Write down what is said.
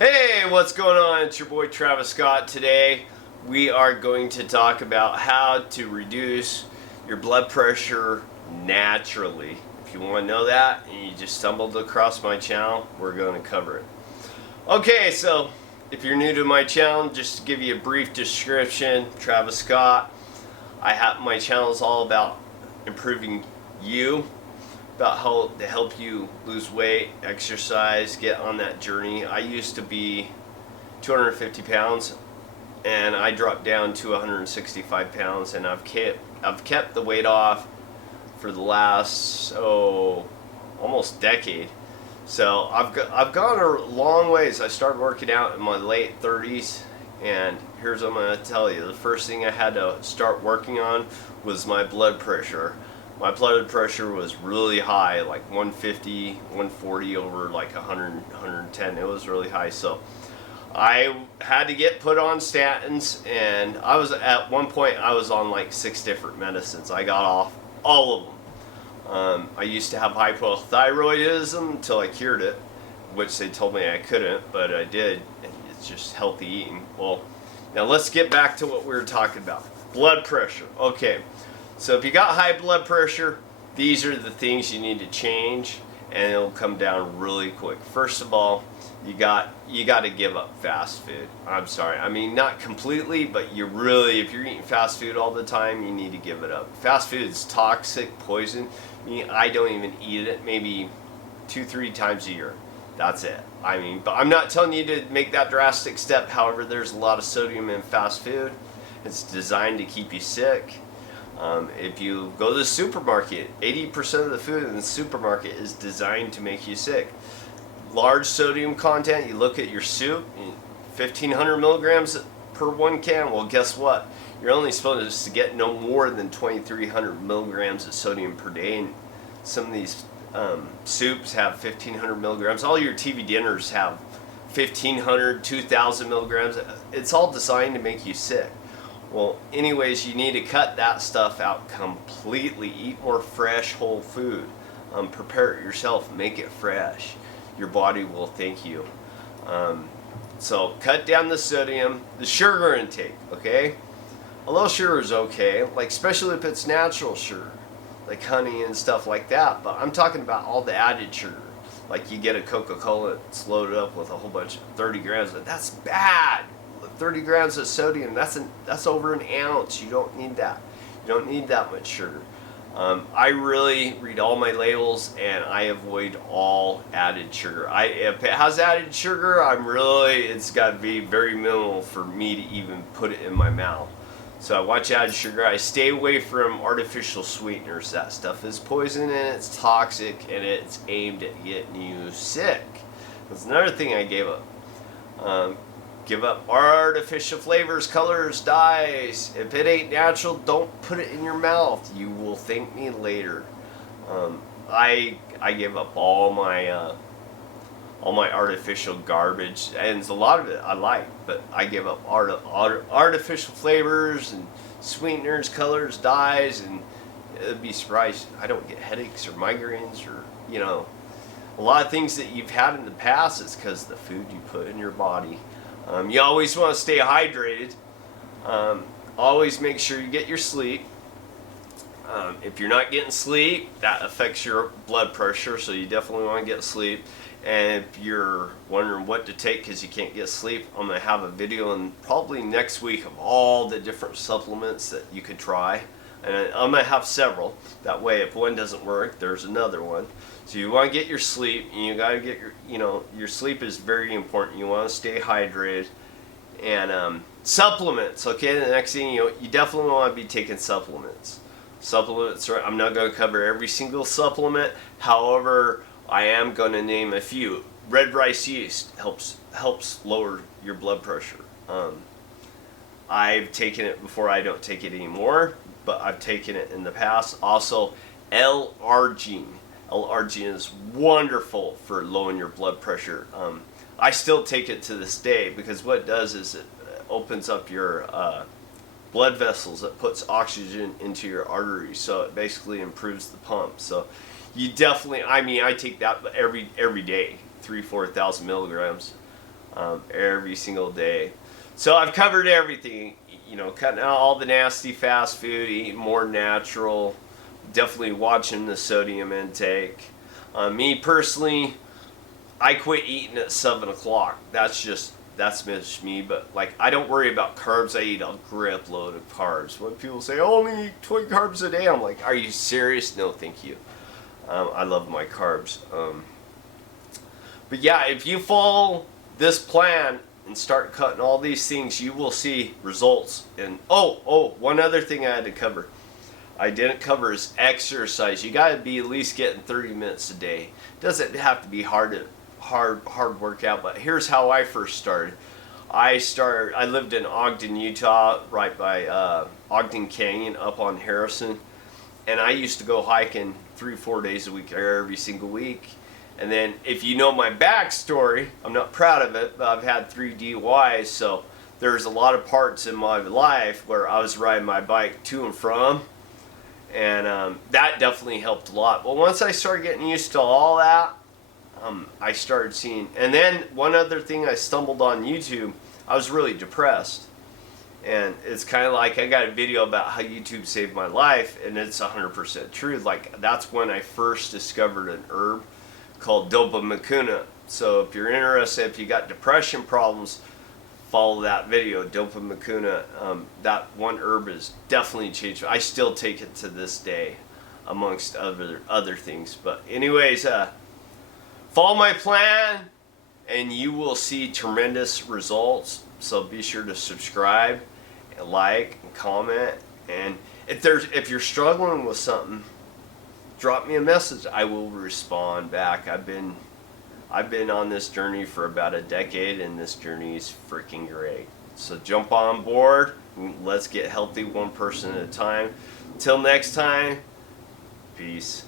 Hey, what's going on? It's your boy Travis Scott. Today we are going to talk about how to reduce your blood pressure naturally. If you want to know that and you just stumbled across my channel, we're going to cover it. Okay, so if you're new to my channel, just to give you a brief description, Travis Scott. My channel is all about improving you, about how to help you lose weight, exercise, get on that journey. I used to be 250 pounds and I dropped down to 165 pounds, and I've kept the weight off for the last almost decade. So I've gone a long ways. I started working out in my late 30s, and here's what I'm going to tell you. The first thing I had to start working on was my blood pressure. My blood pressure was really high, like 150, 140 over like 100, 110. It was really high. So I had to get put on statins, and at one point I was on like 6 different medicines. I got off all of them. I used to have hypothyroidism until I cured it, which they told me I couldn't, but I did. And it's just healthy eating. Well, now let's get back to what we were talking about. Blood pressure. Okay. So if you got high blood pressure, these are the things you need to change, and it'll come down really quick. First of all, you got to give up fast food. I'm sorry. I mean, not completely, but if you're eating fast food all the time, you need to give it up. Fast food is toxic, poison. I don't even eat it maybe 2-3 times a year. That's it. I mean, but I'm not telling you to make that drastic step. However, there's a lot of sodium in fast food. It's designed to keep you sick. If you go to the supermarket, 80% of the food in the supermarket is designed to make you sick. Large sodium content, you look at your soup, 1,500 milligrams per 1 can. Well, guess what? You're only supposed to get no more than 2,300 milligrams of sodium per day. And some of these soups have 1,500 milligrams. All your TV dinners have 1,500, 2,000 milligrams. It's all designed to make you sick. Well, anyways, you need to cut that stuff out completely. Eat more fresh, whole food. Prepare it yourself. Make it fresh. Your body will thank you. So cut down the sodium, the sugar intake, okay? A little sugar is okay, like especially if it's natural sugar, like honey and stuff like that. But I'm talking about all the added sugar. Like you get a Coca-Cola, it's loaded up with a whole bunch of 30 grams. But that's bad. 30 grams of sodium, that's over an ounce. You don't need that. You don't need that much sugar. I really read all my labels, and I avoid all added sugar. If it has added sugar, it's got to be very minimal for me to even put it in my mouth. So I watch added sugar. I stay away from artificial sweeteners. That stuff is poison, and it's toxic, and it's aimed at getting you sick. That's another thing I gave up. Give up artificial flavors, colors, dyes. If it ain't natural, don't put it in your mouth. You will thank me later. I give up all my artificial garbage, and a lot of it I like, but I give up artificial flavors and sweeteners, colors, dyes, and it'd be surprised I don't get headaches or migraines or a lot of things that you've had in the past. It's because the food you put in your body. You always want to stay hydrated. Always make sure you get your sleep. If you're not getting sleep, that affects your blood pressure, so you definitely want to get sleep. And if you're wondering what to take because you can't get sleep, I'm going to have a video probably next week of all the different supplements that you could try. And I'm going to have several. That way, if one doesn't work, there's another one. So you want to get your sleep, and you got to get your sleep is very important. You want to stay hydrated. And supplements, okay? The next thing you definitely want to be taking supplements. Supplements, I'm not going to cover every single supplement. However, I am going to name a few. Red rice yeast helps lower your blood pressure. I've taken it before. I don't take it anymore, but I've taken it in the past. Also, L-arginine. L-arginine is wonderful for lowering your blood pressure. I still take it to this day because what it does is it opens up your blood vessels. It puts oxygen into your arteries, so it basically improves the pump. So you definitely, I take that every day, 3,000-4,000 milligrams. every single day. So I've covered everything, you know, cutting out all the nasty fast food, eating more natural, definitely watching the sodium intake. Me personally, I quit eating at 7 o'clock. That's just me. But like, I don't worry about carbs. I eat a grip load of carbs. When people say, oh, only eat 20 carbs a day, I'm like, are you serious? No, thank you. I love my carbs. But yeah, if you follow this plan and start cutting all these things, you will see results. And one other thing I had to cover. I didn't cover is exercise. You got to be at least getting 30 minutes a day. It doesn't have to be hard workout, but here's how I first started. I lived in Ogden, Utah, right by Ogden Canyon up on Harrison, and I used to go hiking 3-4 days a week, every single week. And then if you know my backstory, I'm not proud of it, but I've had 3 DUIs, so there's a lot of parts in my life where I was riding my bike to and from, and that definitely helped a lot. But once I started getting used to all that, I started seeing, and then one other thing, I stumbled on YouTube. I was really depressed, and it's kind of like I got a video about how YouTube saved my life, and it's 100% true. Like, that's when I first discovered an herb called dopamicuna. So if you're interested, if you got depression problems, follow that video, dopamicuna. That one herb has definitely changed. I still take it to this day, amongst other things. But anyways, follow my plan and you will see tremendous results. So be sure to subscribe and like and comment. And if you're struggling with something, drop me a message. I will respond back. I've been on this journey for about a decade, and this journey is freaking great. So jump on board. Let's get healthy one person at a time. Till next time, peace.